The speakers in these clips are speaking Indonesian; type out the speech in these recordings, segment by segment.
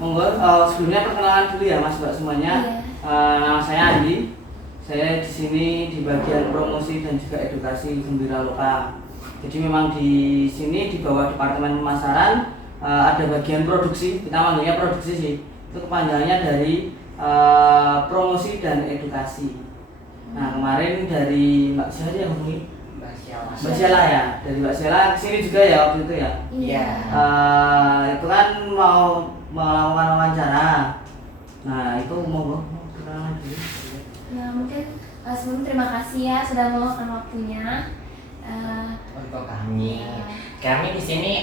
Monggo, sebelumnya perkenalan dulu ya Mas Mbak semuanya. Nama saya Andi. Saya di sini di bagian promosi dan juga edukasi Gembira Loka. Jadi memang di sini di bawah Departemen Pemasaran ada bagian produksi. Kita manggilnya produksi sih. Itu kepanjangannya dari promosi dan edukasi. Nah kemarin dari Mbak siapa yang hubungi? Mbak Sheila ya, dari Mbak Sheila kesini juga ya waktu itu ya. Iya. Itu kan mau melakukan wawancara. Nah itu mau kenalan dulu. Ya mungkin sebelum terima kasih ya sudah meluangkan waktunya. Untuk kami di sini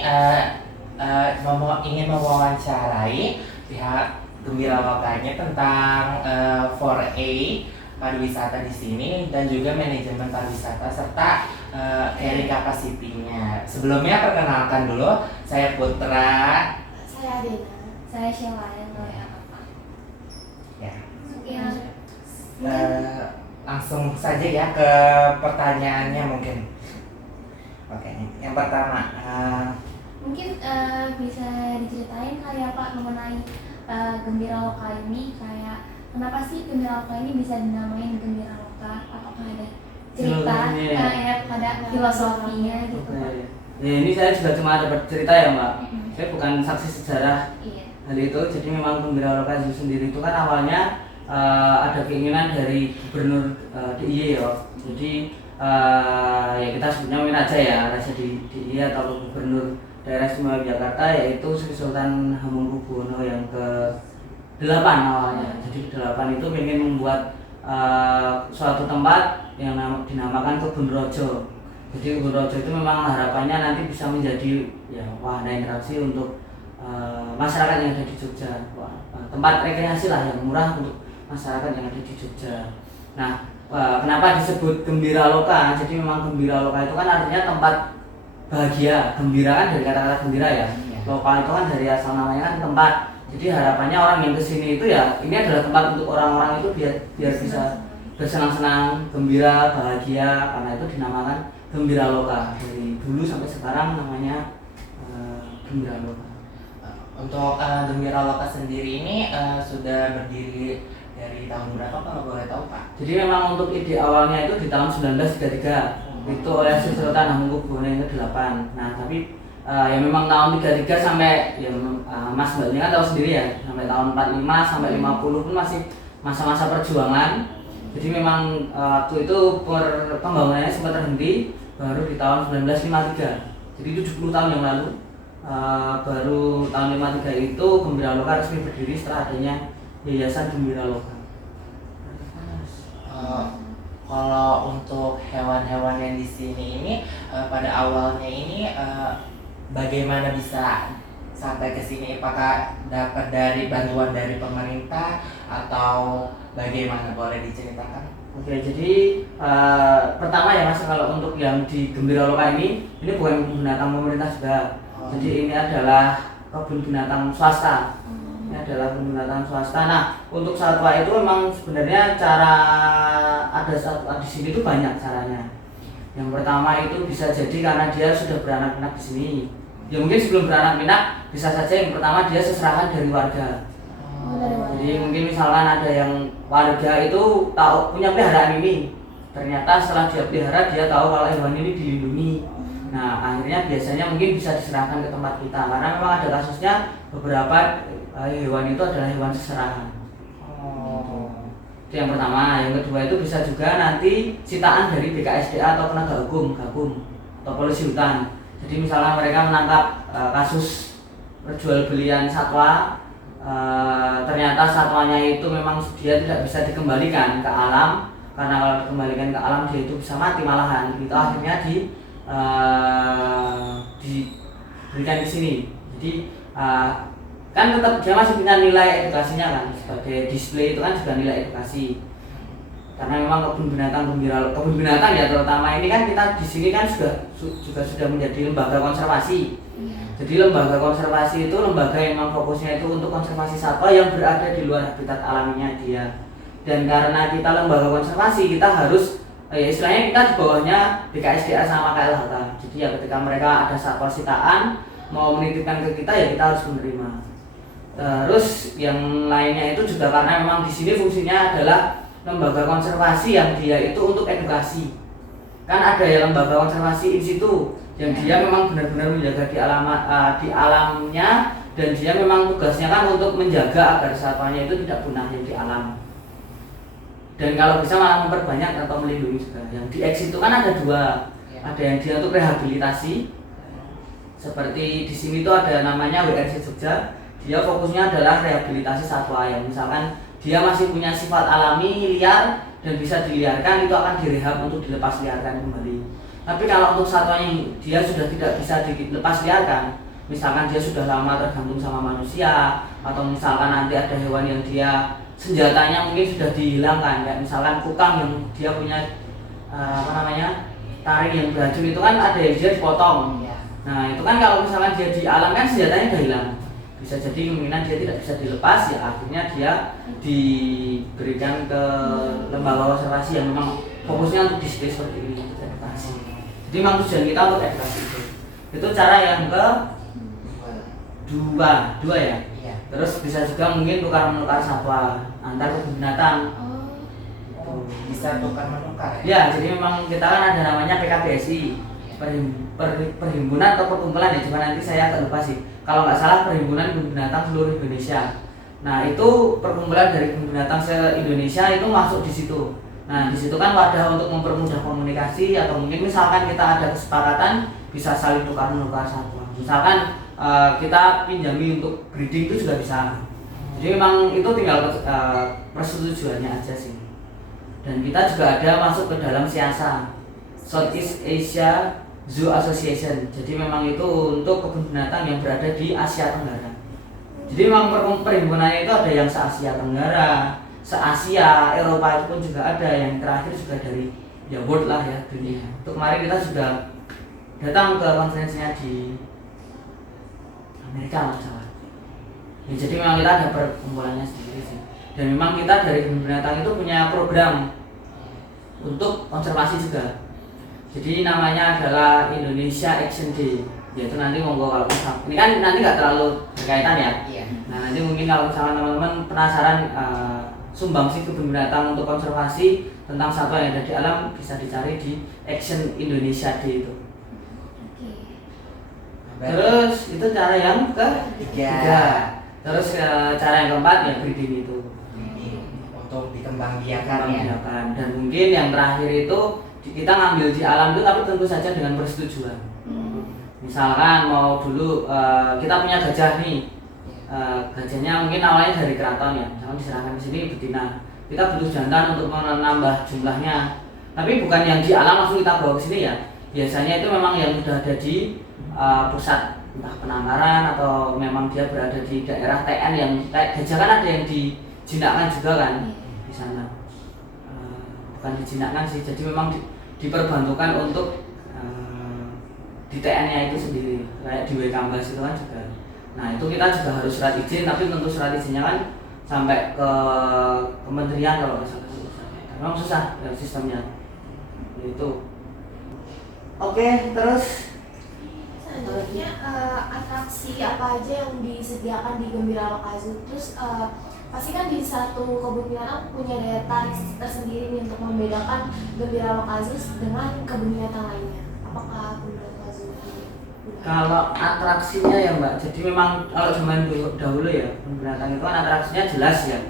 ingin mewawancarai pihak Gembira Lokanya tentang 4A pariwisata di sini dan juga manajemen pariwisata serta carrying capacity-nya. Sebelumnya perkenalkan dulu, saya Putra. Saya Adina. Saya Sheila yang apa? Ya. Ya. Langsung saja ya ke pertanyaannya mungkin. Oke, yang pertama. Mungkin bisa diceritain kayak Pak mengenai Gembira Loka ini, kayak kenapa sih Gembira Loka ini bisa dinamain Gembira Loka? Apakah ada cerita pada filosofinya gitu Pak? Ya ini saya juga cuma dapat cerita ya Mbak. Saya bukan saksi sejarah hal itu. Jadi memang Gembira Loka itu sendiri itu kan awalnya ada keinginan dari Gubernur DIY ya. Jadi ya kita sebutnya mungkin aja ya Raja DIY atau Gubernur Daerah Istimewa Jakarta, yaitu Sri Sultan Hamengkubuwono yang ke-8 awalnya. Jadi ke-8 itu ingin membuat suatu tempat yang dinamakan Kebun Rojo. Jadi Kebun Rojo itu memang harapannya nanti bisa menjadi ya wahana interaksi untuk masyarakat yang ada di Jogja. Tempat rekreasi lah yang murah untuk masyarakat yang ada di Jogja. Nah, kenapa disebut Gembira Loka? Jadi memang Gembira Loka itu kan artinya tempat bahagia. Gembira kan dari kata-kata gembira ya. Loka itu kan dari asal namanya kan tempat. Jadi harapannya orang yang kesini itu ya ini adalah tempat untuk orang-orang itu biar bisa bersenang-senang, gembira, bahagia. Karena itu dinamakan Gembira Loka. Dari dulu sampai sekarang namanya Gembira Loka. Untuk Gembira Loka sendiri ini sudah berdiri dari tahun berapa kalau boleh tahu Pak? Jadi memang untuk ide awalnya itu di tahun 1933 itu oleh Sri Sultan Hamengkubuwono yang ke-8. Nah tapi ya memang tahun 33 sampai ya Mas Mbak ini kan tahu sendiri ya, sampai tahun 45 sampai 50 pun masih masa-masa perjuangan. Jadi memang waktu itu pembangunannya sempat terhenti baru di tahun 1953. Jadi 70 tahun yang lalu baru tahun 53 itu Gembira Loka resmi berdiri setelah adanya Yayasan Gembira Loka. Kalau untuk hewan-hewan yang di sini ini pada awalnya ini bagaimana bisa sampai ke sini? Apakah dapat dari bantuan dari pemerintah atau bagaimana? Boleh diceritakan? Oke, jadi pertama ya Mas, kalau untuk yang di Gembira Loka ini bukan kebun binatang pemerintah juga. Jadi ini adalah kebun binatang swasta. Ini adalah kebun binatang swasta. Nah, untuk satwa itu memang sebenarnya cara ada satwa di sini itu banyak caranya. Yang pertama itu bisa jadi karena dia sudah beranak pinak di sini. Ya mungkin sebelum beranak pinak bisa saja yang pertama dia seserahan dari warga. Jadi mungkin misalkan ada yang warga itu tahu punya peliharaan ini. Ternyata setelah dia pelihara dia tahu kalau hewan ini dilindungi. Nah, akhirnya biasanya mungkin bisa diserahkan ke tempat kita karena memang ada kasusnya beberapa hewan itu adalah hewan seserahan. Itu yang pertama. Yang kedua itu bisa juga nanti sitaan dari BKSDA atau penegak hukum, Gakum atau polisi hutan. Jadi misalnya mereka menangkap kasus perjualbelian satwa, ternyata satwanya itu memang dia tidak bisa dikembalikan ke alam karena kalau dikembalikan ke alam dia itu bisa mati malahan. Itu akhirnya diberikan di sini. Jadi kan tetap dia masih punya nilai edukasinya kan, sebagai display itu kan juga nilai edukasi. Karena memang kebun binatang ya terutama ini kan kita di sini kan juga sudah menjadi lembaga konservasi. Jadi lembaga konservasi itu lembaga yang memang fokusnya itu untuk konservasi satwa yang berada di luar habitat alaminya dia. Dan karena kita lembaga konservasi kita harus istilahnya kita di bawahnya BKSDA sama KLHK. Jadi ya ketika mereka ada satwa sitaan mau menitipkan ke kita ya kita harus menerima. Terus yang lainnya itu juga karena memang di sini fungsinya adalah lembaga konservasi yang dia itu untuk edukasi. Kan ada ya lembaga konservasi in situ yang dia memang benar-benar menjaga di alamnya, dan dia memang tugasnya kan untuk menjaga agar satwanya itu tidak punah yang di alam. Dan kalau bisa malah memperbanyak atau melindungi juga. Yang di X itu kan ada dua, ada yang dia untuk rehabilitasi. Seperti di sini tuh ada namanya WRC Jogja. Dia fokusnya adalah rehabilitasi satwa yang misalkan dia masih punya sifat alami liar dan bisa diliarkan, itu akan direhab untuk dilepas liarkan kembali. Tapi kalau untuk satwa yang dia sudah tidak bisa dilepas liarkan, misalkan dia sudah lama tergantung sama manusia, atau misalkan nanti ada hewan yang dia senjatanya mungkin sudah dihilangkan, kayak misalkan kukang yang dia punya taring yang beracun, itu kan ada yang dia dipotong. Nah itu kan kalau misalkan dia di alam kan senjatanya udah hilang, bisa jadi kemungkinan dia tidak bisa dilepas, ya akhirnya dia diberikan ke lembaga konservasi yang memang fokusnya untuk display seperti ini, untuk edukasi. Jadi memang tujuan kita untuk edukasi itu cara yang ke dua ya. Terus bisa juga mungkin tukar menukar satwa antar kebun binatang. Bisa tukar menukar ya? Jadi memang kita kan ada namanya PKBSI, perhimpunan atau perkumpulan ya, cuma nanti saya agak lupa sih. Kalau nggak salah Perhimpunan Kebun Binatang Seluruh Indonesia. Nah itu perkumpulan dari kebun binatang se-Indonesia itu masuk di situ. Nah di situ kan wadah untuk mempermudah komunikasi, atau mungkin misalkan kita ada kesepakatan bisa saling tukar menukar satwa. Misalkan kita pinjami untuk breeding itu juga bisa. Jadi memang itu tinggal persetujuannya aja sih. Dan kita juga ada masuk ke dalam SIASA, Southeast Asia Zoo Association. Jadi memang itu untuk kebun binatang yang berada di Asia Tenggara. Jadi memang perhimpunannya itu ada yang se-Asia Tenggara, se-Asia, Eropa itu pun juga ada, yang terakhir juga dari ya world lah ya, dunia. Untuk kemarin kita sudah datang ke konferensinya di Amerika masalah. Ya, jadi memang kita ada perkumpulannya sendiri sih. Dan memang kita dari kebun binatang itu punya program untuk konservasi juga. Jadi namanya adalah Indonesia Action Day. Yaitu nanti monggo kalau misal ini kan nanti nggak terlalu berkaitan ya. Iya. Nah nanti mungkin kalau misalkan teman-teman penasaran sumbangsi kebun binatang untuk konservasi tentang satwa yang ada di alam, bisa dicari di Action Indonesia Day itu. Terus itu cara yang ketiga. Terus cara yang keempat ya breeding itu. Untuk dikembangbiakan ya. Dan mungkin yang terakhir itu kita ngambil di alam itu, tapi tentu saja dengan persetujuan. Misalkan mau dulu kita punya gajah nih, gajahnya mungkin awalnya dari keraton ya, misalkan diserahkan ke sini betina. Kita butuh jantan untuk menambah jumlahnya, tapi bukan yang di alam langsung kita bawa ke sini ya. Biasanya itu memang yang sudah ada di pusat entah penangkaran atau memang dia berada di daerah TN yang kayak gajah kan ada yang dijinakkan juga kan di sana. Bukan dijinakkan sih, jadi memang diperbantukan untuk di TN-nya itu sendiri, kayak di Wekambas itu kan juga. Nah itu kita juga harus surat izin, tapi tentu surat izinnya kan sampai ke kementerian kalau nggak salah. Memang susah ya, sistemnya itu. Oke, terus selanjutnya atraksi apa aja yang disediakan di Gembira Loka Zoo? Terus pasti kan di satu kebun binatang punya daya tarik tersendiri nih untuk membedakan Gembira Loka Zoo dengan kebun binatang lainnya. Apakah Gembira Loka Zoo ini? kalau atraksinya ya Mbak, jadi memang kalau zaman dahulu ya kebun binatang itu kan atraksinya jelas ya.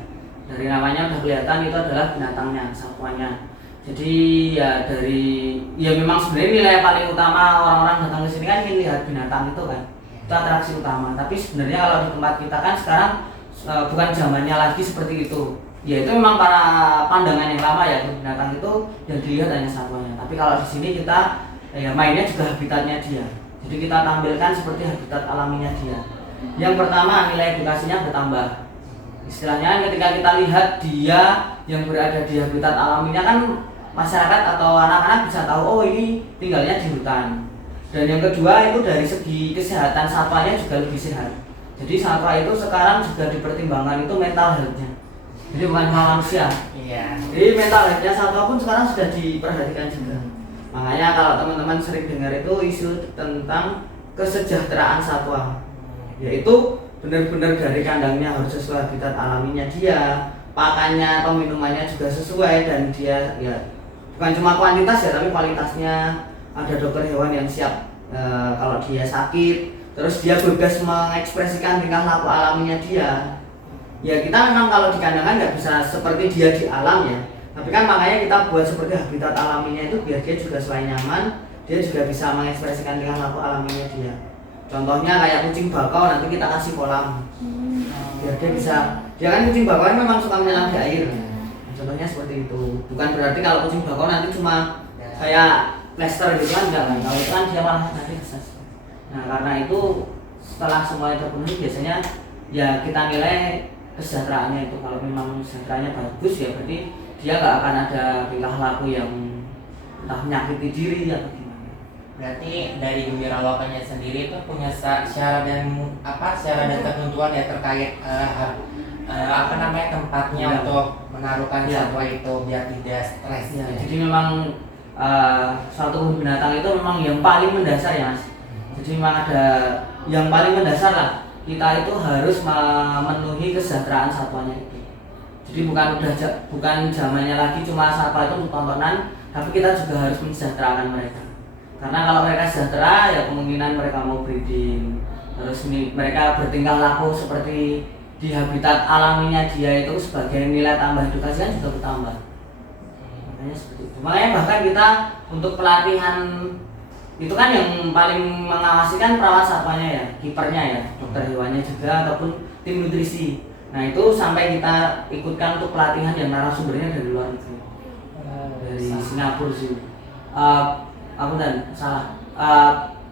Dari namanya udah kelihatan itu adalah binatangnya, satwanya. Jadi ya memang sebenarnya nilai paling utama orang-orang datang ke sini kan ingin lihat binatang itu kan. Itu atraksi utama. Tapi sebenarnya kalau di tempat kita kan sekarang bukan zamannya lagi seperti itu. Ya itu memang para pandangan yang lama ya, binatang itu yang dilihat hanya satwanya. Tapi kalau di sini kita ya mainnya juga habitatnya dia. Jadi kita tampilkan seperti habitat alaminya dia. Yang pertama nilai edukasinya bertambah. Istilahnya ketika kita lihat dia yang berada di habitat alaminya kan, masyarakat atau anak-anak bisa tahu oh ini tinggalnya di hutan. Dan yang kedua itu dari segi kesehatan satwanya juga lebih sehat. Jadi satwa itu sekarang juga dipertimbangkan itu mental health-nya. Jadi bukan manusia. Iya. Jadi mental health-nya satwa pun sekarang sudah diperhatikan juga. Makanya kalau teman-teman sering dengar itu isu tentang kesejahteraan satwa, yaitu benar-benar dari kandangnya harus sesuai habitat alaminya dia, pakannya atau minumannya juga sesuai, dan dia ya bukan cuma kuantitas ya tapi kualitasnya. Ada dokter hewan yang siap kalau dia sakit, terus dia bebas mengekspresikan tingkah laku alaminya dia. Ya kita memang kalau di kandang kan nggak bisa seperti dia di alam ya, tapi kan makanya kita buat seperti habitat alaminya itu biar dia juga selain nyaman, dia juga bisa mengekspresikan tingkah laku alaminya dia. Contohnya kayak kucing bakau, nanti kita kasih kolam biar dia bisa, dia kan kucing bakau kan memang suka menyelam di air. Nah, contohnya seperti itu. Bukan berarti kalau kucing bakau nanti cuma kayak plester gitu kan, enggak kan. Kalau itu kan dia malah nanti bisa. Nah karena itu setelah semuanya terpenuhi biasanya ya kita nilai kesejahteraannya itu. Kalau memang kesejahteraannya bagus ya berarti dia nggak akan ada tingkah laku yang entah menyakiti diri atau gimana. Berarti dari gembira lokalnya sendiri itu punya syarat dan ketentuan ya terkait tempatnya ya, untuk menaruhkan ya, satwa itu biar tidak stres. Ya, jadi memang suatu kebun binatang itu memang yang paling mendasar ya mas. Jadi memang ada yang paling mendasar lah. Kita itu harus memenuhi kesejahteraan satwanya itu. Jadi bukan zamannya lagi cuma satwa itu untuk tontonan, tapi kita juga harus mensejahterakan mereka. Karena kalau mereka sejahtera ya kemungkinan mereka mau breeding, terus mereka bertingkah laku seperti di habitat alaminya dia itu sebagai nilai tambah edukasi kan juga bertambah. Makanya seperti itu. Makanya bahkan kita untuk pelatihan itu kan yang paling mengawasi kan perawat satwanya ya, kipernya ya, dokter hewannya juga ataupun tim nutrisi. Nah itu sampai kita ikutkan untuk pelatihan yang narasumbernya dari luar negeri, dari Singapura sih. Aku dan salah.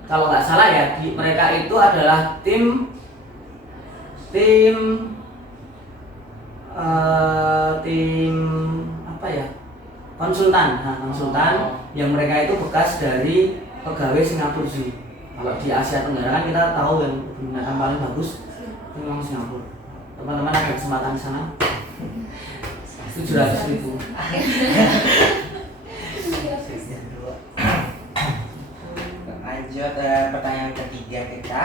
Kalau nggak salah ya, mereka itu adalah tim apa ya? Konsultan. Nah, konsultan yang mereka itu bekas dari pegawai Singapura sih. Kalau di Asia Tenggara kan kita tahu yang binatang paling bagus itu memang Singapura. Teman-teman ada kesempatan di sana? 700.000. Lanjut pertanyaan ketiga kita,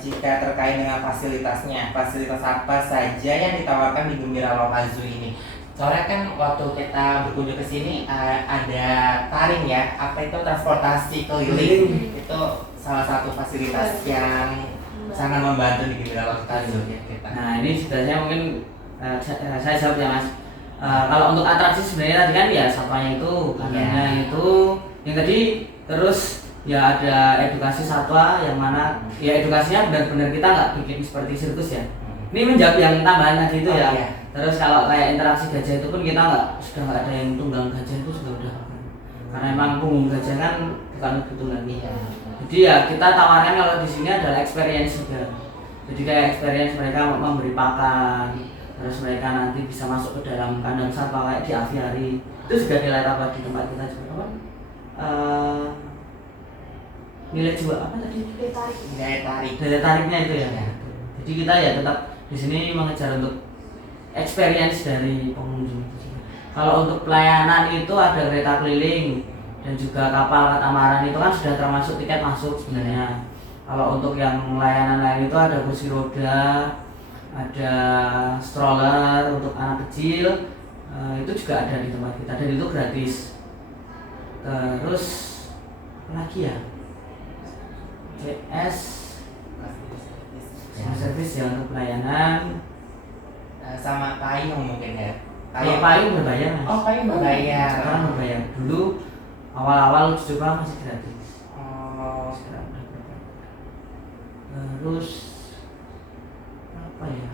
jika terkait dengan fasilitasnya, fasilitas apa saja yang ditawarkan di Gembira Lokal Zoo ini? Soalnya kan waktu kita berkunjung ke sini ada taring ya, apa itu transportasi keliling, itu salah satu fasilitas yang sangat membantu di Gembira Lokal Zoo ya kita. Nah ini sebenarnya mungkin saya jawab ya mas. Kalau untuk atraksi sebenarnya tadi kan ya satwanya itu, kandangnya itu, yang tadi terus ya ada edukasi satwa yang mana ya edukasinya benar-benar kita nggak bikin seperti sirkus ya. Ini menjawab yang tambahan tadi itu ya. Iya. Terus kalau kayak interaksi gajah itu pun kita sudah nggak ada yang tunggang gajah itu sudah udah. Karena emang punggung gajah kan bukan untuk tunggang. Iya. Jadi ya kita tawarkan kalau di sini adalah experience juga. Jadi kayak experience mereka memberi pakan, terus mereka nanti bisa masuk ke dalam kandang satwa kayak di aviari. Itu juga nilai tambah di tempat kita juga apa? Nilai jual apa tadi? Daya tariknya itu ya. Jadi kita ya tetap di sini mengejar untuk experience dari pengunjung. Kalau untuk pelayanan itu ada kereta keliling dan juga kapal katamaran itu kan sudah termasuk tiket masuk sebenarnya. Kalau untuk yang layanan lain itu ada kursi roda, ada stroller untuk anak kecil, itu juga ada di tempat kita dan itu gratis. Terus apa lagi ya? CS servis ya untuk pelayanan. Sama payung mungkin ya. Kalau payung berbayar mas. Oh payung berbayar. Sekarang berbayar. Dulu awal-awal coba masih gratis. Oh. Sekarang udah berbayar. Terus apa ya?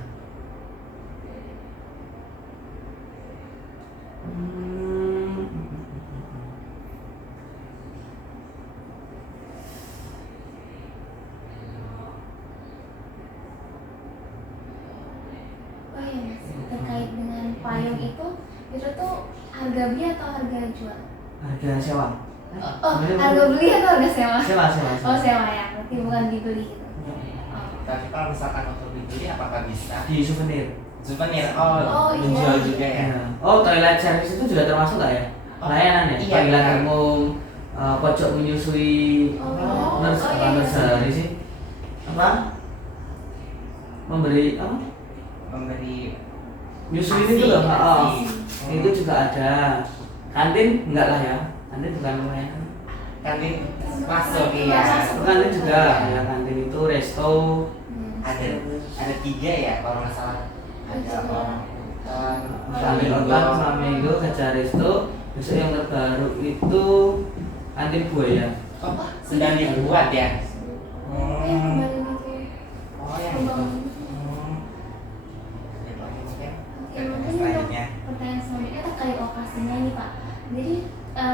Oh iya mas, terkait dengan payung itu tuh harga beli atau harga jual? Harga sewa. Oh, harga beli atau harga sewa? Sewa. Oh sewa ya, berarti bukan dibeli gitu. Oh. Tapi kalau misalkan untuk dibeli apakah bisa? Di souvenir. Souvenir, Oh, iya. menjual juga ya? Ya. Oh, toilet service itu juga termasuk nggak ya? Layanan ya? Iya, Panggilan benar. umum, pojok menyusui, Oh, terus oh, apa iya. sehari sih? Apa? memberi apa? Memberi Nyusuin itu loh, Asi. itu juga ada. Kantin enggak lah ya, kantin bukan lumayan. Kantin masuk iya. Kantin juga, ya kantin itu resto. Ada 3 ya kalau nggak salah. Ada orang hutan, Kantin Otan, Flamingo, Gajah Resto. Terus yang terbaru itu kantin buaya. Oh, sedang dibuat ya. Yang kemarin itu. Oh yang itu. Ya, Pak, mungkin Ya, mungkin untuk selanjutnya. pertanyaan selanjutnya terkait lokasinya nih Pak. Jadi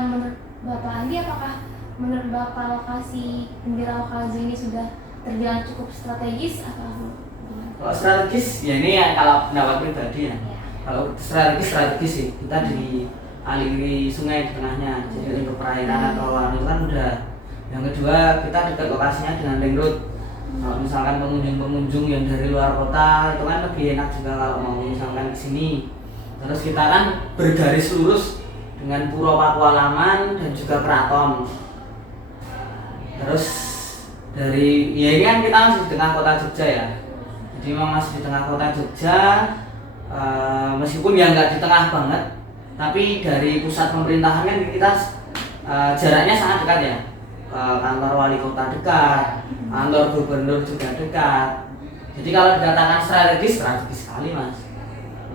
menurut Bapak Andi, apakah menurut Bapak lokasi Gembira Lokal Zoo ini sudah terbilang cukup strategis atau gimana? Kalau strategis, ya ini ya kalau pendapat pribadi ya. Ya. Kalau strategis sih, kita dialiri sungai di tengahnya, jadi untuk perairan atau anu kan udah. Yang kedua, kita dekat lokasinya dengan ring road. Kalau misalkan pengunjung-pengunjung yang dari luar kota itu kan lebih enak juga kalau mau misalkan ke sini. Terus kita kan bergaris lurus dengan Pura Pakualaman dan juga Keraton. Terus dari ya ini kan kita masih di tengah kota Jogja ya. Jadi memang masih di tengah kota Jogja, meskipun ya nggak di tengah banget, tapi dari pusat pemerintahan kan kita jaraknya sangat dekat ya. Kantor wali kota dekat, kantor gubernur juga dekat. Jadi kalau dikatakan strategis sekali mas.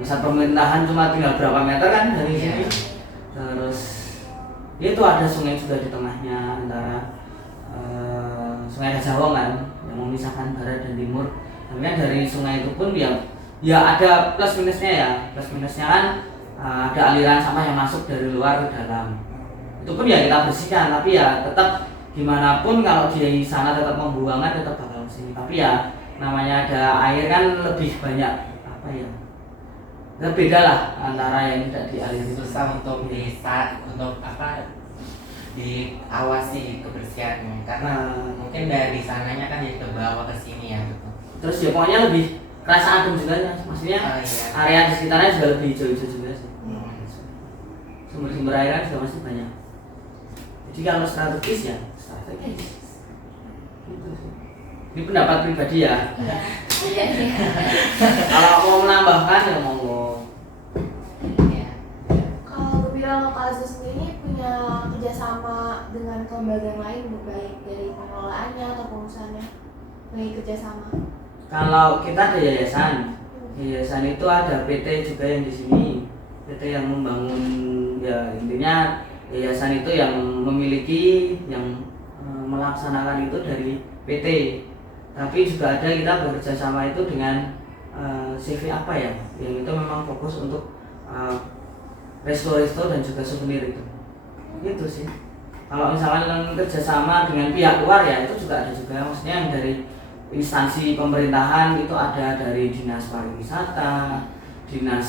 Pusat pemerintahan cuma tinggal berapa meter kan dari sini. Terus itu ada sungai juga di tengahnya antara Sungai Gajahwong kan yang memisahkan barat dan timur. Tapi kan dari sungai itu pun ya ada plus minusnya ya. Plus minusnya kan ada aliran sampah yang masuk dari luar ke dalam. Itu pun ya kita bersihkan, tapi ya tetap gimana pun kalau di sana tetap membuangan tetap bakal sini. Tapi ya namanya ada air kan lebih banyak apa ya? Beda lah antara yang tidak dialiri. Susah untuk untuk apa diawasi kebersihannya karena mungkin dari sananya kan jadi ke bawah ke sini ya gitu. Terus ya pokoknya lebih kerasa adem juga ya. Maksudnya Iya. area di sekitarnya juga lebih hijau-hijau juga sih. Sumber-sumber airnya juga masih banyak. Jadi kalau strategis ya strategis. Gitu sih. Ini pendapat pribadi ya. Iya. Iya. Kalau mau menambahkan ya monggo. Iya. Kalau Gembira Lokal Zoo sendiri punya kerjasama dengan kelembagaan lain, baik dari pengelolaannya atau pengurusannya, punya kerjasama. Kalau kita ada yayasan, yayasan itu ada PT juga yang di sini, PT yang membangun ya intinya yayasan itu yang memiliki yang melaksanakan itu dari PT. Tapi juga ada kita bekerja sama itu dengan CV apa ya, yang itu memang fokus untuk resto-resto dan juga souvenir itu. Gitu sih. Kalau misalkan kerjasama dengan pihak luar ya itu juga ada juga, maksudnya yang dari instansi pemerintahan itu ada dari dinas pariwisata, dinas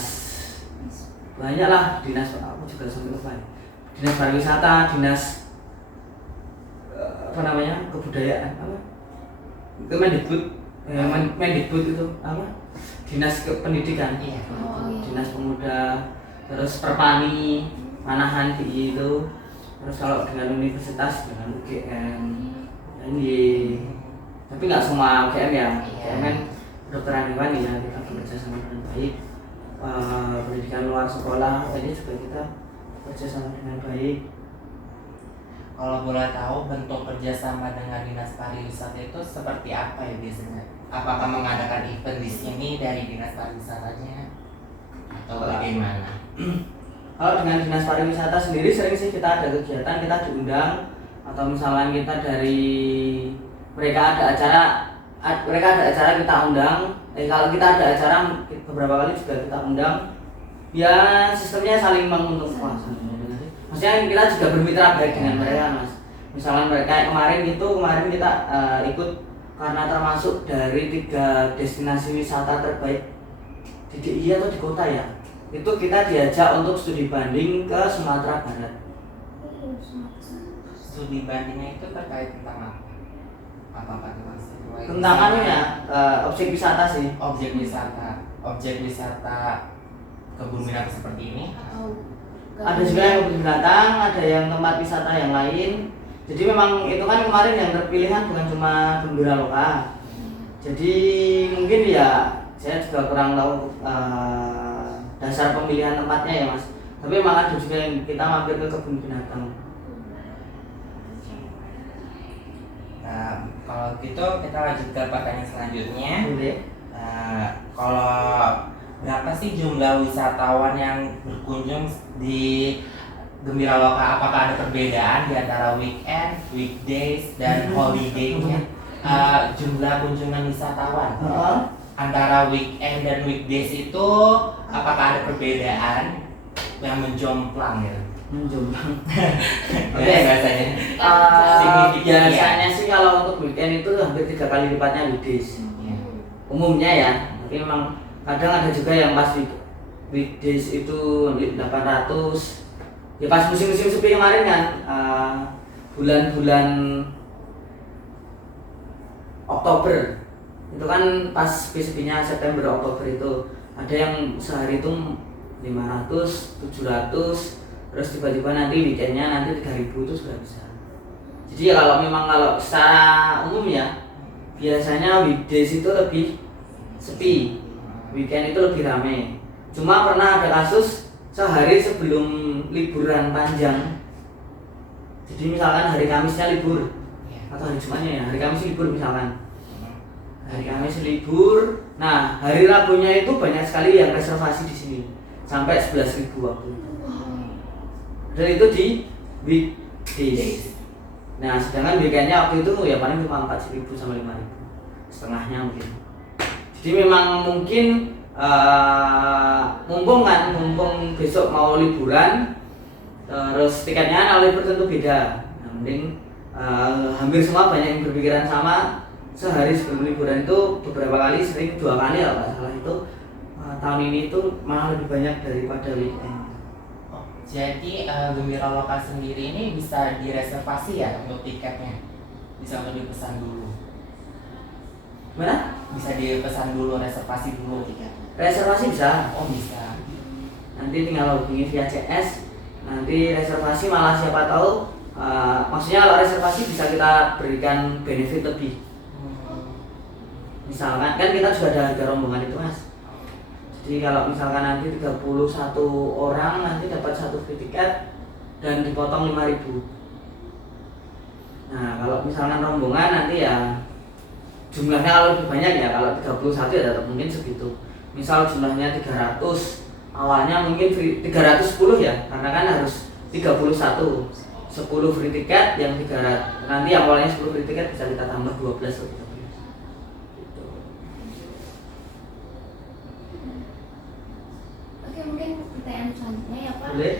banyak lah, dinas aku juga sampai lupa ya. Dinas pariwisata, dinas apa namanya kebudayaan apa? Kemendikbud, Mendikbud itu apa? Dinas pendidikan, Iya. Oh, iya. dinas pemuda, terus Perpani, Manahan DI itu, terus kalau dengan universitas dengan UGM, ini. Tapi nggak semua UGM ya, UGM kan kedokteran hewan ya kita bekerja sama dengan baik. Pendidikan luar sekolah ini juga kita bekerja sama dengan baik. Kalau boleh tahu bentuk kerjasama dengan dinas pariwisata itu seperti apa ya biasanya? Apakah mengadakan event di sini dari dinas pariwisatanya atau bagaimana? Kalau dengan dinas pariwisata sendiri sering sih kita ada kegiatan, kita diundang atau misalnya kita dari mereka ada acara kita undang. Kalau kita ada acara beberapa kali juga kita undang. Ya sistemnya saling menguntungkan. Maksudnya kita juga bermitra baik dengan mereka mas. Misalnya mereka kemarin kita ikut karena termasuk dari 3 destinasi wisata terbaik di DIY atau di kota ya. Itu kita diajak untuk studi banding ke Sumatera Barat. Studi bandingnya itu terkait tentang apa? Apakah Tentang anunya objek wisata sih. objek wisata kebun binatang seperti ini? Atau Ada juga yang kebun binatang, ada yang tempat wisata yang lain. Jadi memang itu kan kemarin yang terpilihan bukan cuma Gembira Lokal. Jadi mungkin ya saya juga kurang tahu dasar pemilihan tempatnya ya Mas. Tapi memang ada juga yang kita mampir ke kebun binatang. Nah, kalau gitu kita lanjut ke pertanyaan selanjutnya. Boleh. Kalau berapa sih jumlah wisatawan yang berkunjung di Gembira Loka? Apakah ada perbedaan di antara weekend, weekdays, dan holiday-nya? Jumlah kunjungan wisatawan antara weekend dan weekdays itu apakah ada perbedaan yang menjomplang gitu? Menjombang. Oke, bahasanya. Biasanya sih kalau untuk weekend itu hampir 3 kali lipatnya weekdays. Umumnya ya, tapi memang kadang ada juga yang pas weekdays itu 800. Ya pas musim-musim sepi kemarin kan, bulan-bulan Oktober itu kan pas sepi-sepinya September Oktober itu ada yang sehari itu 500, 700, terus tiba-tiba nanti weekendnya nanti 3000 itu sudah bisa. Jadi ya kalau secara umum ya biasanya weekdays itu lebih sepi, weekend itu lebih ramai. Cuma pernah ada kasus sehari sebelum liburan panjang. Jadi misalkan hari Kamisnya libur atau hari Jumatnya ya, hari Kamis libur misalkan. Hari Kamis libur. Nah, hari Rabunya itu banyak sekali yang reservasi di sini. Sampai 11.000 waktu itu. Dan itu di weekdays. Nah, sedangkan weekendnya waktu itu ya paling cuma 4.000 sampai 5.000. Setengahnya mungkin. Jadi memang mungkin mumpung besok mau liburan, terus tiketnya kalau libur tentu beda. Nah, mending hampir semua banyak yang berpikiran sama. Sehari sebelum liburan itu beberapa kali, sering 2 kali kalau nggak salah itu tahun ini itu malah lebih banyak daripada weekend. Jadi Gembira Loka sendiri ini bisa direservasi ya untuk tiketnya? Bisa untuk dipesan dulu? Mana? Bisa dipesan dulu, reservasi dulu tiket? Reservasi bisa. Oh bisa. Nanti tinggal hubungi via CS. Nanti reservasi malah siapa tahu, maksudnya kalau reservasi bisa kita berikan benefit lebih. Misalkan kan kita juga ada harga rombongan itu Mas. Jadi kalau misalkan nanti 31 orang nanti dapat 1 free tiket dan dipotong 5.000. Nah, kalau misalkan rombongan nanti ya jumlahnya kalau lebih banyak ya, kalau 31 ya tetap mungkin segitu. Misal jumlahnya 300, awalnya mungkin 310 ya, karena kan harus 31. 10 free tiket yang 300. Nanti yang awalnya 10 free tiket bisa kita tambah 12 atau 13. Mungkin pertanyaan selanjutnya ya Pak. Boleh?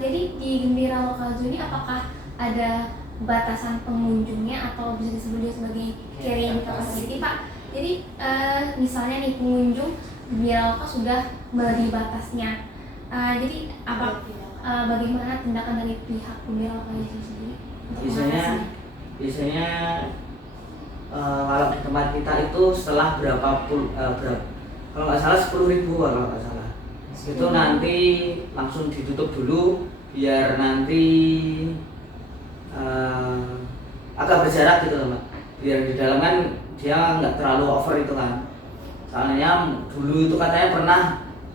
Jadi di Gembira Loka Zoo ini apakah ada batasan pengunjungnya atau bisa disebut dia sebagai carrying capacity Pak? Jadi misalnya nih pengunjung Gembira Loka sudah melebihi batasnya. Jadi bagaimana tindakan dari pihak Gembira Loka itu sendiri? Biasanya kalau di tempat kita itu setelah berapa kalau nggak salah 10.000 kalau nggak salah. Itu nanti langsung ditutup dulu biar nanti agak berjarak gitu loh Mbak. Biar di dalam kan dia nggak terlalu over itu kan. Soalnya dulu itu katanya pernah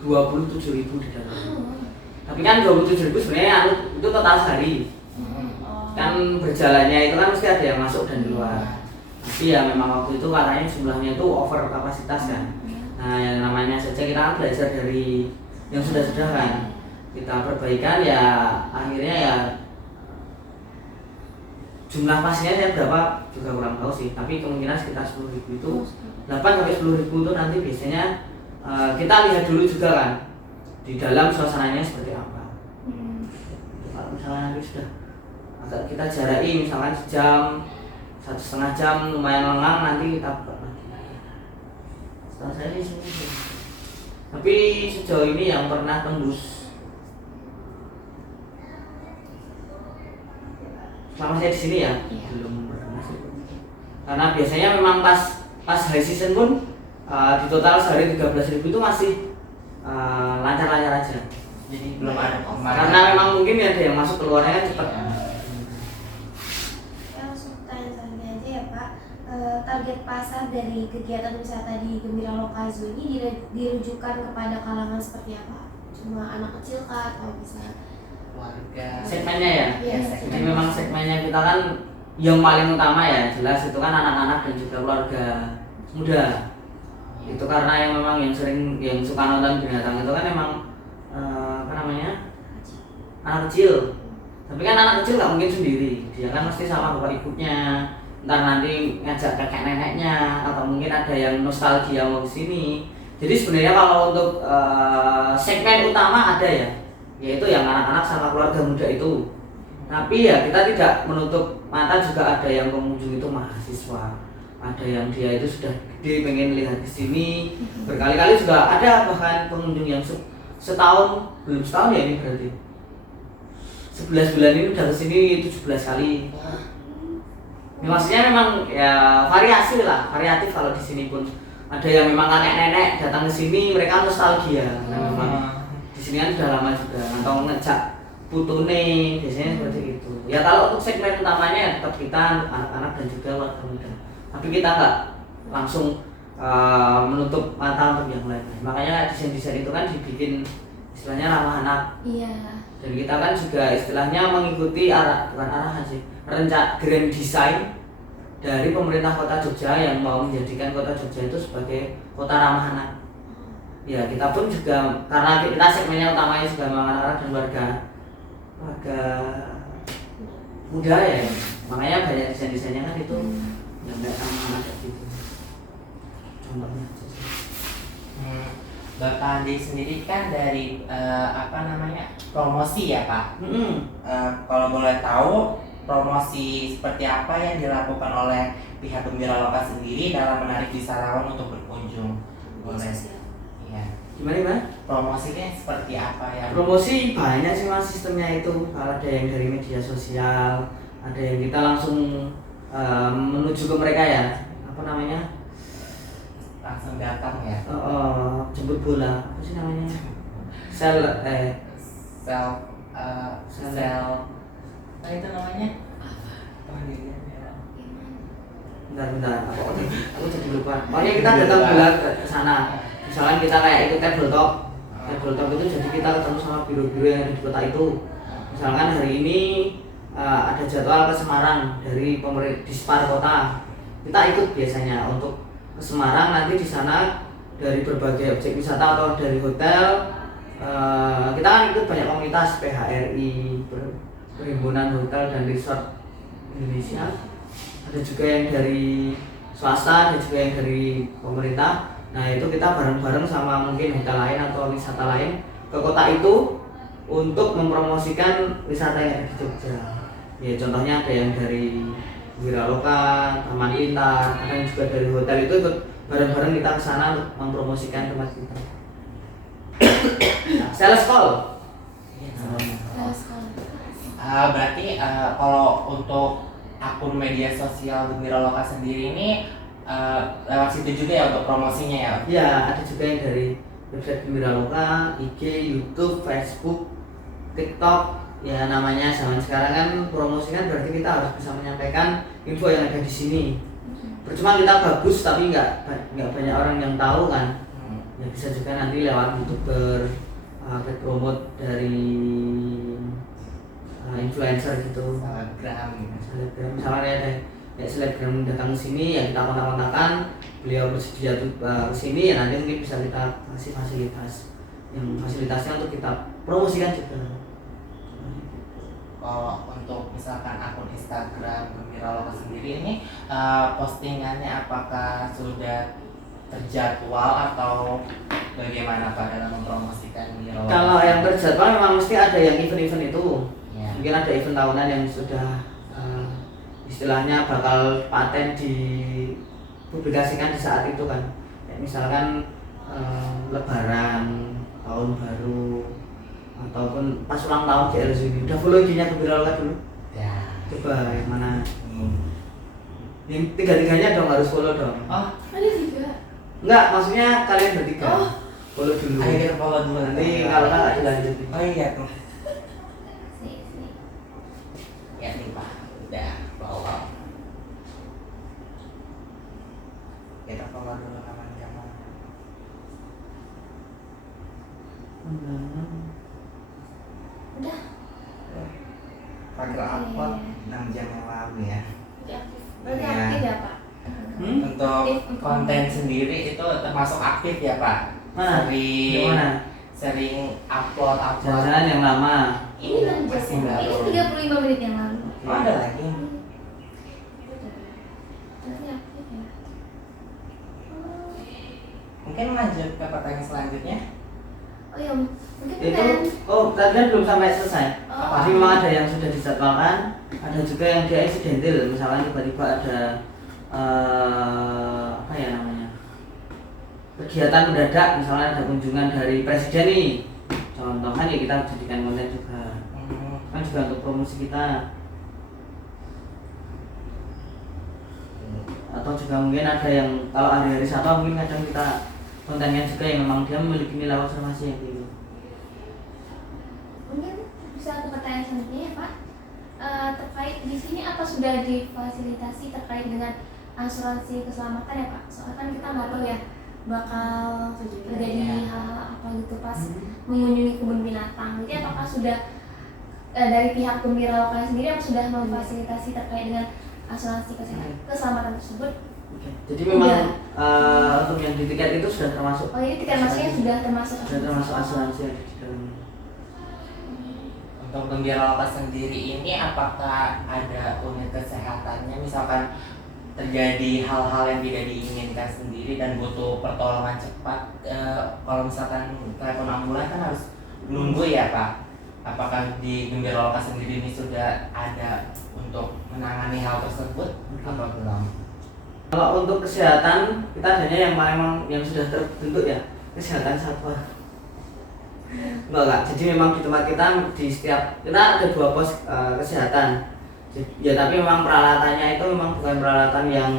27.000 di dalam. Tapi kan 27.000 sebenarnya itu total sehari. Kan berjalannya itu kan mesti ada yang masuk dan keluar. Tapi ya memang waktu itu katanya jumlahnya itu over kapasitas kan. Nah yang namanya saja kita kan belajar dari yang sudah kan, kita perbaikan ya akhirnya ya jumlah pastinya saya berapa juga kurang tahu sih, tapi kemungkinan sekitar 10.000 itu 8 sampai 10.000 itu nanti biasanya kita lihat dulu juga kan di dalam suasananya seperti apa. Kalau misalnya nanti sudah agak kita jaraki misalkan sejam 1,5 jam lumayan lengang, nanti kita buka lagi. Setelah saya di sini sih. Tapi sejauh ini yang pernah tembus selama saya di sini ya belum pernah sih. Karena biasanya memang pas high season pun di total sehari 13.000 itu masih lancar-lancar aja. Jadi belum ada Karena memang mungkin ada yang masuk keluarnya cepat. Langsung tanya aja ya Pak. target pasar dari kegiatan wisata di Gembira Lokazu ini dirujukan kepada kalangan seperti apa? Cuma anak kecil kah atau bisa Warga. Segmennya ya. Iya, Jadi memang segmennya kita kan yang paling utama ya jelas itu kan anak-anak dan juga keluarga muda. Itu karena yang memang yang suka nonton binatang itu kan memang apa namanya, anak kecil. Tapi kan anak kecil nggak mungkin sendiri, dia kan mesti sama bapak ibunya. Ntar nanti ngajak kakek neneknya atau mungkin ada yang nostalgia mau kesini. Jadi sebenarnya kalau untuk segmen utama ada ya, yaitu yang anak-anak sama keluarga muda itu. Tapi ya kita tidak menutup mata, juga ada yang pengunjung itu mahasiswa, ada yang dia itu sudah gede pengen lihat ke sini berkali-kali juga ada, bahkan pengunjung yang setahun, belum setahun ya ini berarti 11 bulan ini udah kesini 17 kali. Ya, maksudnya memang ya variasi lah, variatif kalau di sini pun ada yang memang kakek nenek datang ke sini mereka nostalgia karena memang di sini kan sudah lama juga atau ngejak putune biasanya seperti itu. Ya kalau untuk segmen utamanya tetap kita anak-anak dan juga warga muda. Tapi kita nggak langsung menutup mata untuk yang lain. Makanya desain-desain itu kan dibikin istilahnya ramah anak. Iya. Dan kita kan juga istilahnya mengikuti bukan arahan sih, grand design dari pemerintah Kota Jogja yang mau menjadikan Kota Jogja itu sebagai kota ramah anak. Ya kita pun juga karena kita segmennya utamanya juga memang anak-anak dan warga muda ya, makanya banyak desain-desainnya kan itu yang nggak ramah anak kayak gitu. Contohnya. Bapak Andi sendiri kan dari promosi ya Pak. Kalau boleh tahu promosi seperti apa yang dilakukan oleh pihak Gembira Loka sendiri dalam menarik wisatawan untuk berkunjung? Boleh? Iya. Gimana? Promosinya seperti apa ya? Promosi banyak sih mas sistemnya itu. Kalau ada yang dari media sosial, ada yang kita langsung menuju ke mereka ya. Apa namanya? Langsung datang ya? Jemput bola. Apa sih namanya? Sel. Apa itu namanya? Bentar. Aku jadi lupa. Pokoknya kita datang bola ke sana. Misalkan kita kayak ikut table talk itu jadi kita ketemu sama biro-biro yang ada di kota itu. Misalkan hari ini ada jadwal ke Semarang dari pemerintah Dispar kota, kita ikut biasanya untuk ke Semarang. Nanti di sana dari berbagai objek wisata atau dari hotel kita kan ikut banyak komunitas PHRI, Perhimpunan Hotel dan Resort Indonesia, ada juga yang dari swasta, ada juga yang dari pemerintah. Nah itu kita bareng-bareng sama mungkin hotel lain atau wisata lain ke kota itu untuk mempromosikan wisata yang ada di Jogja. Ya contohnya ada yang dari Gembira Loka, Taman Pintar, ada yang juga dari hotel itu ikut bareng-bareng kita ke sana untuk mempromosikan tempat kita. Sales call. Berarti kalau untuk akun media sosial Gembira Loka sendiri ini lewat situ juga ya untuk promosinya ya? Iya, ada juga yang dari website Gembira Loka, IG, YouTube, Facebook, TikTok. Ya namanya zaman sekarang kan promosi kan berarti kita harus bisa menyampaikan info yang ada di sini. Percuma kita bagus tapi nggak banyak orang yang tahu kan. Ya bisa juga nanti lewat YouTuber, promote dari influencer gitu. Selebgram. Misalnya ada kayak selebgram datang ke sini ya kita kontak-kontakan, beliau bersedia ke sini ya nanti mungkin bisa kita kasih fasilitasnya untuk kita promosikan juga. Kalau untuk misalkan akun Instagram Gembira Loka sendiri ini postingannya apakah sudah terjadwal atau bagaimana Pak dalam mempromosikan Gembira Loka? Kalau yang terjadwal memang mesti ada yang event-event itu. Ya. Mungkin ada event tahunan yang sudah istilahnya bakal paten dipublikasikan di saat itu kan. Kayak misalkan Lebaran, tahun baru, ataupun pas ulang tahun GLZ ini. Udah follow IG-nya Gembira Loka dulu? Ya. Coba yang mana? Yang tiga-tiganya dong harus follow dong. Oh, Ada juga. Enggak, maksudnya kalian bertiga. Oh. Follow dulu. ayo kita follow dulu. Nanti kalau nggak dilanjutin. Oh iya tuh. Sih. Ya nih Pak, udah follow. keluar dulu kamu. Udah. Pakai upload 6 jam yang lalu ya. Jadi aktif. Berarti Iya. aktif ya Pak? Untuk Aktif untuk konten sendiri itu termasuk aktif ya Pak? Mana? Sering Gimana? sering upload. Jalan yang lama. Ini 6 jam. Masih baru. Ini 35 menit yang lalu. Oh, ada lagi. Berarti aktif ya. Mungkin lanjut ke pertanyaan selanjutnya. Oh iya, mungkin Itu kan. tadi kan belum sampai selesai. Oh. Jadi memang ada yang sudah dijadwalkan, ada juga yang dia insidental. Misalnya tiba-tiba ada apa ya namanya, kegiatan mendadak, misalnya ada kunjungan dari presiden nih. Contoh kan ya kita jadikan konten juga. Kan juga untuk promosi kita. Atau juga mungkin ada yang kalau hari-hari Sabtu mungkin kadang kita kontennya juga yang memang dia memiliki nilai observasi yang tinggi. Mungkin bisa ke pertanyaan selanjutnya ya Pak. Terkait di sini apa sudah difasilitasi terkait dengan asuransi keselamatan ya Pak? Soalnya kan kita nggak tahu ya bakal terjadi hal-hal apa gitu pas mengunjungi kebun binatang. Jadi apakah sudah dari pihak Gembira Lokal sendiri apa sudah memfasilitasi terkait dengan asuransi keselamatan tersebut? Jadi memang untuk yang di tiket itu sudah termasuk. Oh ini tiket masuknya sudah termasuk asuransi yang di dalam. Untuk Gembira Lokal sendiri ini apakah ada unit kesehatannya, misalkan terjadi hal-hal yang tidak diinginkan sendiri dan butuh pertolongan cepat, kalau misalkan telepon ambulan kan harus nunggu ya Pak? Apakah di Gembira Lokal sendiri ini sudah ada untuk menangani hal tersebut atau belum? Kalau untuk kesehatan kita adanya yang memang yang sudah terbentuk ya, kesehatan satwa. Enggak. Jadi memang di tempat kita di setiap kita ada 2 pos kesehatan. Ya tapi memang peralatannya itu memang bukan peralatan yang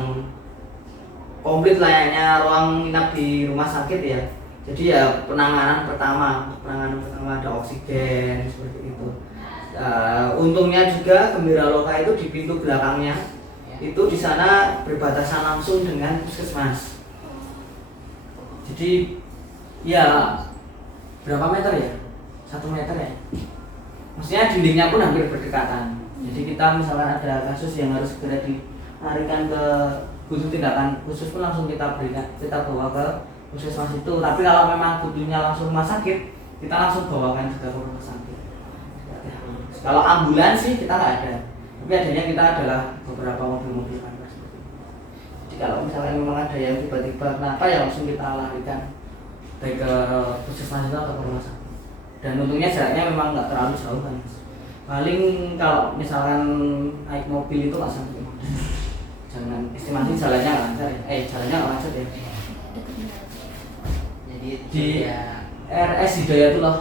komplit layaknya ruang inap di rumah sakit ya. Jadi ya penanganan pertama ada oksigen seperti itu. Untungnya juga Gembira Lokal itu di pintu belakangnya itu di sana berbatasan langsung dengan puskesmas. Jadi ya berapa meter ya? 1 meter ya. Maksudnya dindingnya pun hampir berdekatan. Jadi kita misalnya ada kasus yang harus segera dilarikan ke butuh tindakan khusus pun langsung kita bawa ke puskesmas itu. Tapi kalau memang butuhnya langsung rumah sakit, kita langsung bawakan juga ke rumah sakit. Kalau ambulans sih kita nggak ada. Tapi adanya kita adalah beberapa mobil-mobil kantor seperti itu. Jadi kalau misalnya memang ada yang tiba-tiba kenapa ya langsung kita larikan baik ke puskesmas atau ke rumah sakit. Dan untungnya jaraknya memang nggak terlalu jauh kan. Paling kalau misalkan naik mobil itu nggak sampai 5 menit. Jangan estimasi jalannya nggak lancar ya. Jalannya nggak macet ya. Jadi Di ya, RS Hidayat itu loh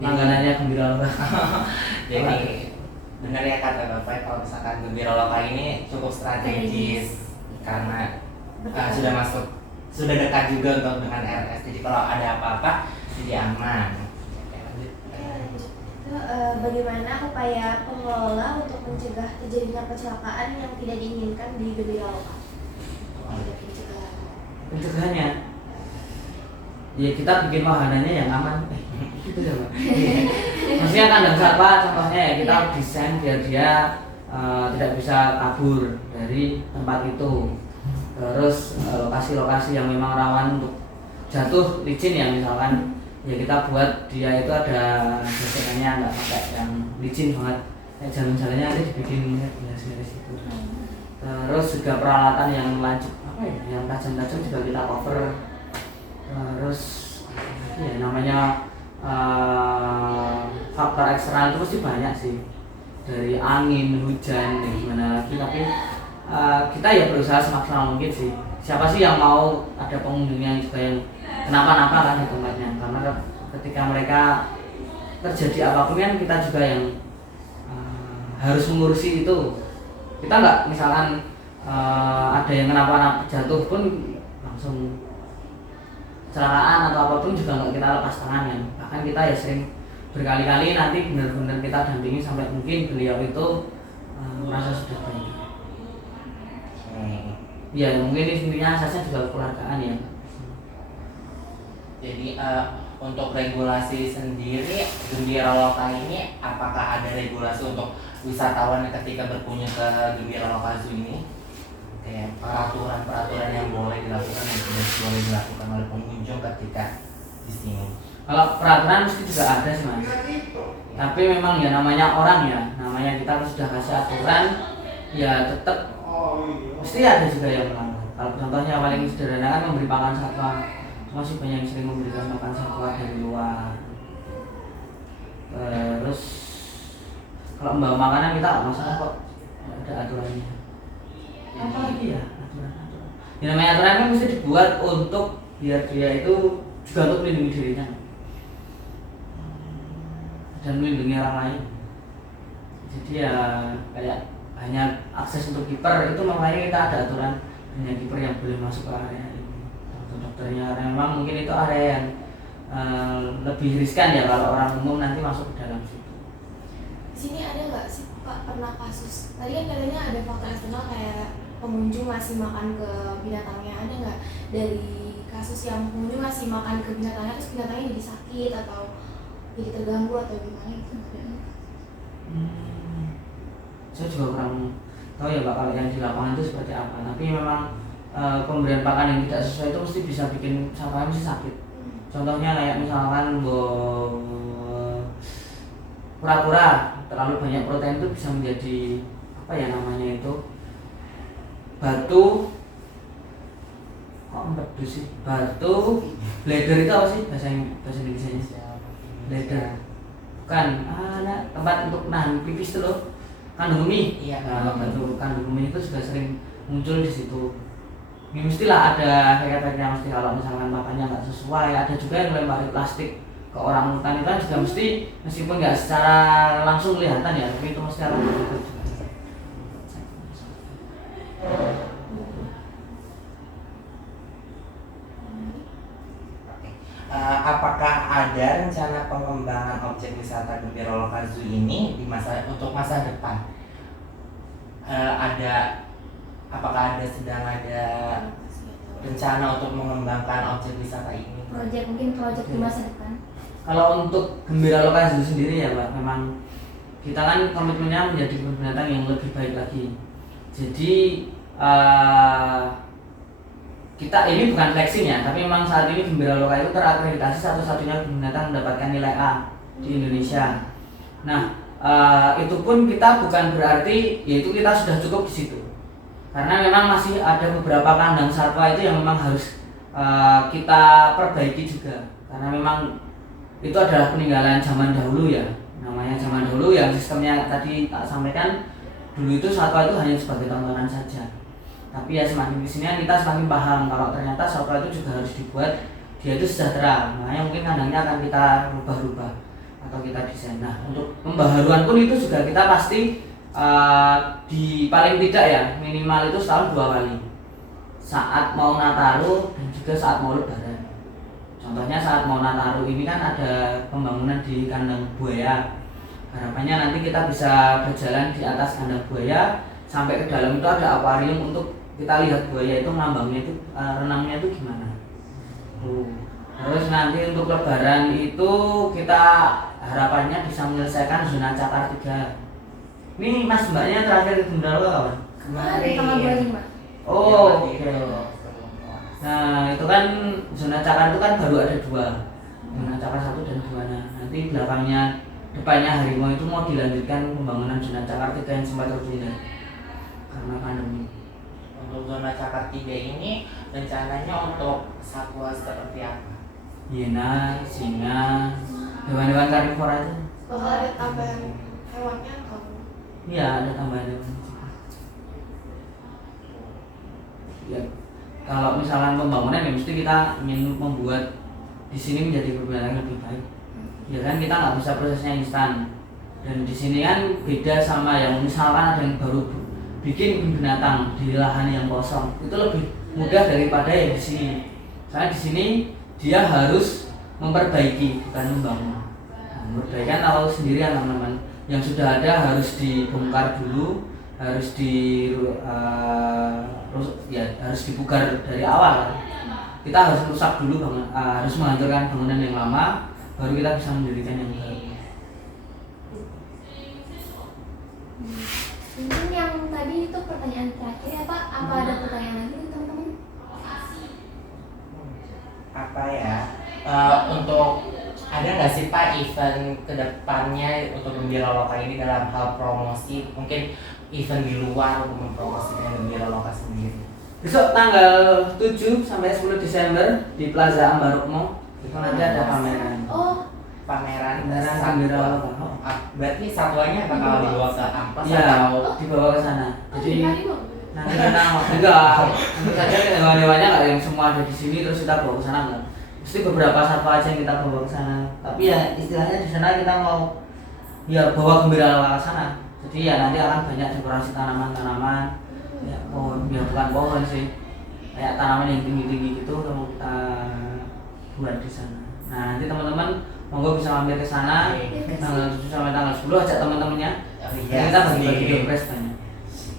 langganannya Gembira Lokal. jadi benar ya kata Bapak, kalau misalkan Gembira Lokal ini cukup strategis karena sudah dekat juga untuk dengan RS. Jadi kalau ada apa-apa jadi aman. Bagaimana upaya pengelola untuk mencegah terjadinya kecelakaan yang tidak diinginkan di Gembira Lokal? Pencegahannya ya kita bikin wahananya yang aman. Gitu ya Pak. Maksudnya kandang satwa contohnya ya kita desain biar dia tidak bisa kabur dari tempat itu. Terus lokasi-lokasi yang memang rawan untuk jatuh licin ya misalkan ya kita buat dia itu ada gesekannya nggak pakai yang licin banget, kayak jalan-jalannya ada dibikin garis-garis itu. Terus juga peralatan yang lancip apa ya, yang tajam-tajam juga kita cover. Terus ya namanya faktor eksternal itu pasti banyak sih, dari angin, hujan, dan gimana lagi. Tapi kita ya berusaha semaksimal mungkin sih. Siapa sih yang mau ada pengunjungnya juga yang kenapa-napa kan di tempatnya, karena ketika mereka terjadi apapun kan kita juga yang harus mengurusi itu. Kita nggak misalkan ada yang kenapa-napa jatuh pun langsung kecelakaan atau apapun juga nggak kita lepas tangan kan. Bahkan kita ya sering berkali-kali nanti benar-benar kita dampingi sampai mungkin beliau itu merasa sudah baik. ya mungkin intinya asasnya juga kekeluargaan ya. Jadi untuk regulasi sendiri Gembira Lokal ini apakah ada regulasi untuk wisatawan ketika berkunjung ke Gembira Lokal Zoo ini? Kayak peraturan-peraturan yang boleh dilakukan dan tidak boleh dilakukan oleh pengunjung ketika di sini. Kalau peraturan mesti juga ada sih mas. Tapi memang ya namanya orang ya, namanya kita sudah kasih aturan, ya tetap mesti ada juga yang melanggar. Kalau contohnya paling sederhana kan memberi pakan satwa, masih banyak yang sering memberikan makan satwa dari luar. Terus kalau membawa makanan kita nggak masalah kok, ada aturannya. Apalagi ya aturan. Ya namanya aturan kan mesti dibuat untuk biar dia itu juga untuk melindungi dirinya dan melindungi orang lain. Jadi ya kayak hanya akses untuk kiper itu makanya kita ada aturan hanya kiper yang boleh masuk ke area ini. Dokternya karena memang mungkin itu area yang lebih riskan ya kalau orang umum nanti masuk ke dalam situ. Di sini ada nggak sih Pak pernah kasus? Tadi kan katanya ada faktor eksternal kayak pengunjung ngasih makan ke binatangnya, ada nggak dari kasus yang pengunjung ngasih makan ke binatangnya terus binatangnya jadi sakit atau jadi terganggu atau gimana gitu? Saya juga kurang tahu ya Pak kalau yang di lapangan itu seperti apa. Tapi memang pemberian pakan yang tidak sesuai itu mesti bisa bikin satwa mesti sakit. Contohnya kayak misalkan kura-kura terlalu banyak protein itu bisa menjadi apa ya namanya itu batu sih batu bladder itu apa sih bahasa Indonesia bladder bukan tempat untuk nahan pipis itu loh, kandung kemih. Iya. Nah, batu kandung kemih itu juga sering muncul di situ. Ini mestilah ada efek-efeknya, mesti kalau misalkan makannya nggak sesuai. Ada juga yang lempari plastik ke orang hutan itu kan juga mesti meskipun nggak secara langsung kelihatan ya, tapi itu mesti akan juga. Apakah ada rencana pengembangan objek wisata Gembira Lokal Zoo ini untuk masa depan? Apakah sedang ada rencana untuk mengembangkan objek wisata ini? Proyek di masa depan. Kalau untuk Gembira Lokal Zoo sendiri ya Pak, memang kita kan komitmennya menjadi kebun binatang yang lebih baik lagi. Jadi kita ini bukan flexing ya, tapi memang saat ini Gembira Lokal itu terakreditasi satu-satunya kebun binatang mendapatkan nilai A di Indonesia. Nah, itu pun kita bukan berarti yaitu kita sudah cukup di situ. Karena memang masih ada beberapa kandang satwa itu yang memang harus kita perbaiki juga. Karena memang itu adalah peninggalan zaman dahulu ya. Namanya zaman dahulu yang sistemnya tadi tak sampaikan, dulu itu satwa itu hanya sebagai tontonan saja. Tapi ya semakin kesini kita semakin paham kalau ternyata satwa itu juga harus dibuat dia itu sejahtera. Makanya mungkin kandangnya akan kita rubah-rubah atau kita desain. Nah, untuk pembaharuan pun itu juga kita pasti di paling tidak ya minimal itu setahun 2 kali. Saat mau Nataru dan juga saat mau Lebaran. Contohnya saat mau Nataru ini kan ada pembangunan di kandang buaya. Harapannya nanti kita bisa berjalan di atas kandang buaya sampai ke dalam itu ada akuarium untuk kita lihat buaya itu ngambangnya itu renangnya itu gimana. Terus nanti untuk Lebaran itu kita harapannya bisa menyelesaikan zona cakar 3. Ini mas mbaknya terakhir di Gembira kapan? Kemarin tanggal 25. Oh, oke. Nah itu kan zona cakar itu kan baru ada 2, zona cakar 1 dan 2. Nah nanti depannya harimau itu mau dilanjutkan pembangunan zona cakar 3 yang sempat tertunda karena pandemi. Untuk zona cakar 3 ini rencananya untuk satwa seperti apa? Hiena, singa, hewan-hewan karnivora itu. Bakal ada tambahan hewannya atau? Iya ada tambahan hewan. Ya, kalau misalkan pembangunan ya mesti kita ingin membuat di sini menjadi perbedaan lebih baik. Ya kan kita nggak bisa prosesnya instan. Dan di sini kan beda sama yang misalkan ada yang baru bikin binatang di lahan yang kosong, itu lebih mudah daripada yang di sini. Karena di sini dia harus memperbaiki bukan membangun. Memperbaiki kan tahu sendiri teman-teman. Yang sudah ada harus dibongkar dulu, harus ya harus dipugar dari awal. Kita harus rusak dulu harus menghancurkan bangunan yang lama, baru kita bisa mendirikan yang baru. Mungkin yang tadi itu pertanyaan terakhir ya Pak. Apa ada pertanyaan lagi teman-teman? Apa ya? Untuk ada nggak sih Pak event kedepannya untuk Gembira Loka ini dalam hal promosi, mungkin event di luar untuk mempromosikan Gembira Loka sendiri? Besok tanggal 7 sampai 10 Desember di Plaza Ambarukmo itu nanti ada pameran. Oh, Pameran Gembira Loka. Berarti satuannya bakal dibawa ke Amplas Iya, atau dibawa ke sana. Jadi hari mau nanti kita enggak, tentu saja hewan-hewannya nggak yang semua ada di sini terus kita bawa ke sana enggak. Mesti beberapa satwa aja yang kita bawa ke sana. Tapi ya istilahnya di sana kita mau ya bawa Gembira Loka ke sana. Jadi ya nanti akan banyak dekorasi tanaman-tanaman. Ya pohon, ya bukan pohon sih. Kayak tanaman yang tinggi-tinggi gitu mau kita buat di sana. Nah, nanti teman-teman monggo bisa mampir ke sana tanggal 7 sampai tanggal 10 ajak teman-temannya. Iya, Kita bagi-bagi door prize banyak.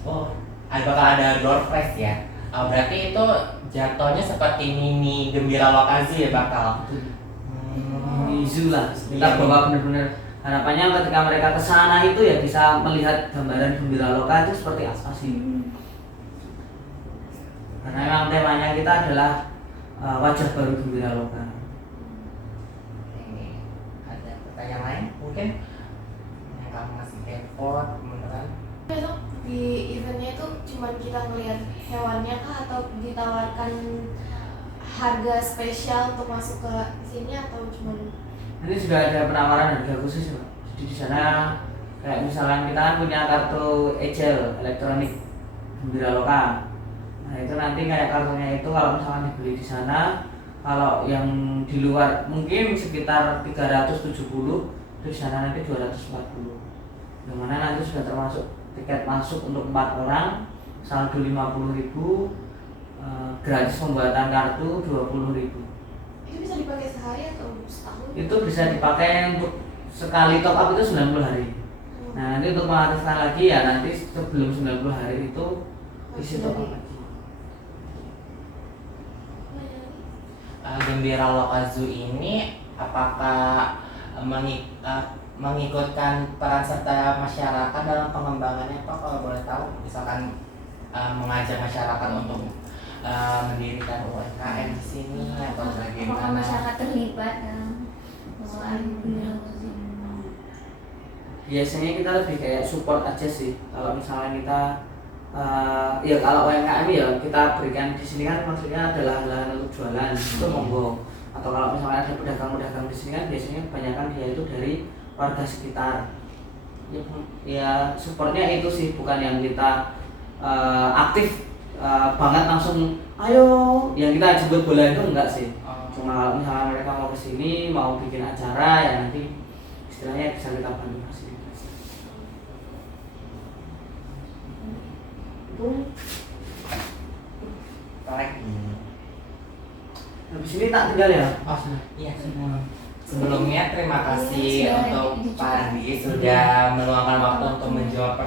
Oh, bakal ada door prize ya. Berarti itu jatuhnya seperti mini Gembira Loka Zoo ya bakal. Di zoo lah. Kita Iya. bawa benar-benar harapannya ketika mereka ke sana itu ya bisa melihat gambaran Gembira Loka itu seperti apa sih. Karena memang temanya kita adalah wajah baru Gembira Loka. Ini ada pertanyaan lain mungkin yang kamu masih kepo beneran? besok di eventnya itu cuma kita ngelihat hewannya kah atau ditawarkan harga spesial untuk masuk ke sini atau cuma Nanti sudah ada penawaran harga khusus ya, Pak. Jadi di sana kayak misalnya kita kan punya kartu Ejel elektronik Gembira Loka. Nah itu nanti kayak kartunya itu kalau misalnya dibeli di sana, kalau yang di luar mungkin sekitar 370, di sana nanti 240. Yang mana nanti sudah termasuk tiket masuk untuk 4 orang, saldo 50.000, gratis pembuatan kartu 20.000. itu bisa dipakai sehari atau setahun? Itu bisa dipakai untuk sekali top up itu 90 hari. Nah nanti untuk mengaktifkan lagi ya nanti sebelum 90 hari itu isi top up lagi. Gembira Loka Zoo ini apakah mengikutkan peran serta masyarakat dalam pengembangannya Pak, kalau boleh tahu, misalkan mengajak masyarakat untuk mendirikan UMKM di sini atau apakah bagaimana? masyarakat terlibat dalam pengelolaan Gembira Loka? Biasanya kita lebih kayak support aja sih. Kalau misalnya kita ya kalau UMKM ya kita berikan di sini kan maksudnya adalah lahan untuk jualan itu monggo. Atau kalau misalnya ada pedagang-pedagang di sini kan biasanya kebanyakan dia itu dari warga sekitar. Ya supportnya itu sih, bukan yang kita aktif banget langsung ayo yang kita jemput bola itu enggak sih. Cuma kalau misalnya mereka mau kesini mau bikin acara ya nanti istilahnya bisa kita bantu fasilitasi. Habis ini tak tinggal ya? Oh, iya semua. Sebelumnya terima kasih Iya, untuk sudah Pak Andi sudah meluangkan waktu untuk menjawab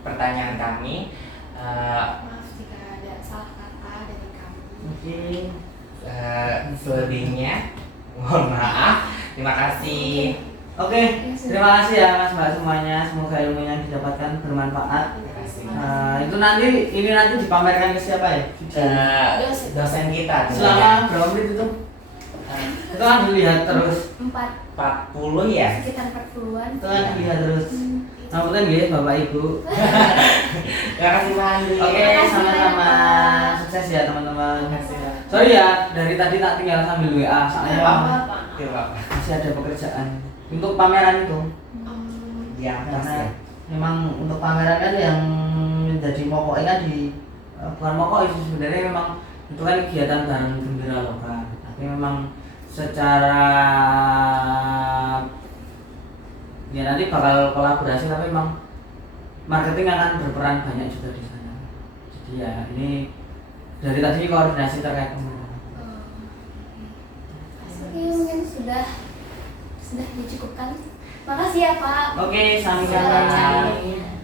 pertanyaan kami. Maaf jika ada salah kata dari kami. Mungkin Selebihnya mohon maaf. Terima kasih. Oke, terima kasih ya Mas Mbak semuanya. Semoga ilmu yang didapatkan bermanfaat. Terima kasih. Itu nanti dipamerkan ke siapa ya? Dosen kita Selama berapa menit itu? Itu kan dilihat terus. 40 ya. Sekitar 40-an. Itu kan dilihat terus. Ngapunten nggih Bapak Ibu. Terima kasih Pak Andi. Oke, kasih sama-sama. banyak. Sukses ya teman-teman. Terima kasih. Sorry ya, dari tadi tak tinggal sambil WA soalnya Oke, Pak. masih ada pekerjaan. Untuk pameran itu. Di atas Karena ya. memang untuk pameran kan yang menjadi pokoknya kan bukan pokok itu sebenarnya memang itu kan kegiatan bareng Gembira Loka, tapi memang secara ya nanti bakal kolaborasi, tapi memang marketing akan berperan banyak juga di sana. Jadi ya ini dari tadi koordinasi terkait pameran. Oke, mungkin sudah dicukupkan. Makasih ya Pak. Oke, Sudah sama-sama. wawancaranya.